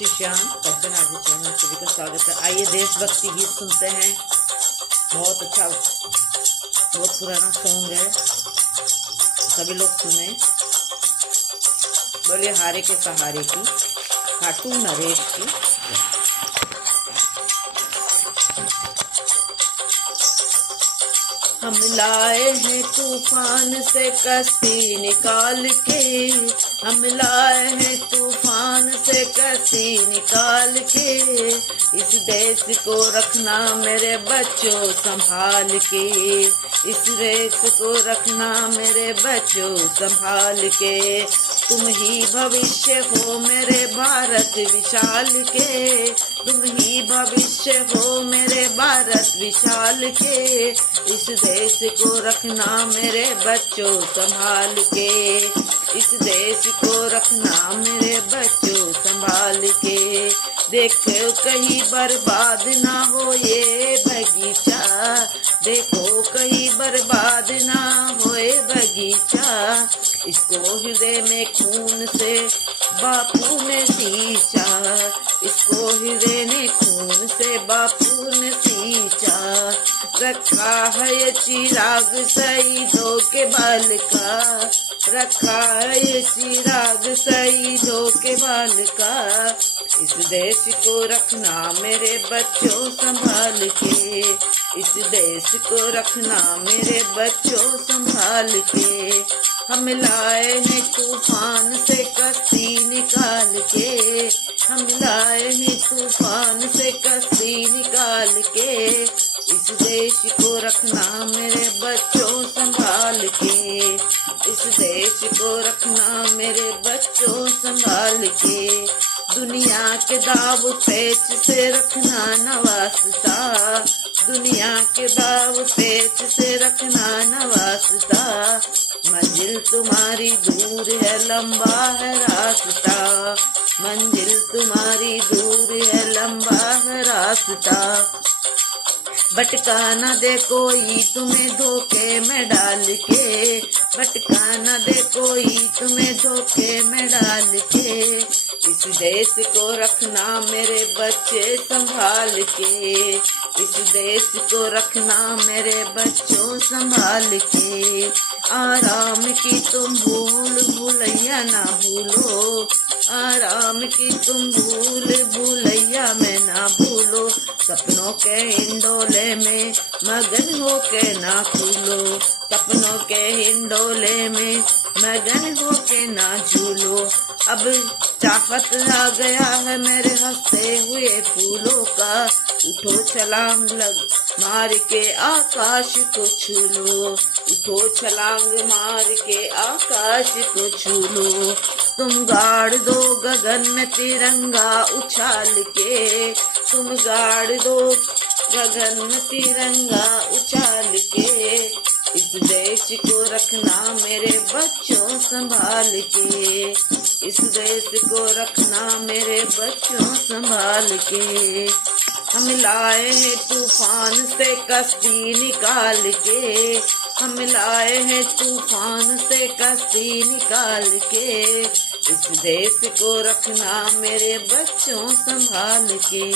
श्री श्याम सज्जन आदि चैनल सभी का स्वागत है। आइए देशभक्ति गीत सुनते हैं। बहुत अच्छा, बहुत पुराना सॉन्ग है, सभी लोग सुने। बोलिए हारे के सहारे की, खाटू नरेश की। हम लाए हैं तूफान से कश्ती निकाल के, हम लाए हैं तूफान से कश्ती निकाल के। इस देश को रखना मेरे बच्चों संभाल के, इस देश को रखना मेरे बच्चों संभाल के। तुम ही भविष्य हो मेरे भारत विशाल के, तुम ही भविष्य हो मेरे भारत विशाल के। इस देश को रखना मेरे बच्चों संभाल के, इस देश को रखना मेरे बच्चों संभाल के। देखो कहीं बर्बाद ना हो ये बगीचा, देखो कहीं बर्बाद ना होए बगीचा। इसको हृदय में खून से बापू ने सींचा, इसको हृदय ने खून से बापू ने सींचा। रखा है ये चिराग शहीदों के बाल का, रखा है ये चिराग शहीदों के बाल का। इस देश को रखना मेरे बच्चों संभाल के, इस देश को रखना मेरे बच्चों संभाल के। हम लाए हैं तूफान से कश्ती निकाल के, हम लाए हैं तूफान से कश्ती निकाल के। इस देश को रखना मेरे बच्चों संभाल के, इस देश को रखना मेरे बच्चों संभाल के। दुनिया के दाव पेच से रखना न वास्ता, दुनिया के दाव पेच से रखना न वास्ता। मंजिल तुम्हारी दूर है लंबा है रास्ता, मंजिल तुम्हारी दूर है लंबा है रास्ता। भटका न दे कोई तुम्हें धोखे में डाल के, भटका न दे कोई तुम्हें धोखे में डाल के। इस देश को रखना मेरे बच्चे संभाल के, इस देश को रखना मेरे बच्चों संभाल के। आराम की तुम भूल भूलैया ना भूलो, आराम की तुम भूल भूलैया में ना भूलो। सपनों के हिंडोले में मगन होके ना झूलो, सपनों के हिंडोले में मगन होके ना झूलो। अब चाफत आ गया है मेरे हंसते हुए फूलों का, उठो छलांग लग मार के आकाश को छू लो, उठो छलांग मार के आकाश को छू लो। तुम गाड़ दो गगन में तिरंगा उछाल के, तुम गाड़ दो गगन में तिरंगा उछाल के। इस देश को रखना मेरे बच्चों संभाल के, इस देश को रखना मेरे बच्चों संभाल के। हम लाए हैं तूफान से कश्ती निकाल के, हम लाए हैं तूफान से कश्ती निकाल के। इस देश को रखना मेरे बच्चों संभाल के।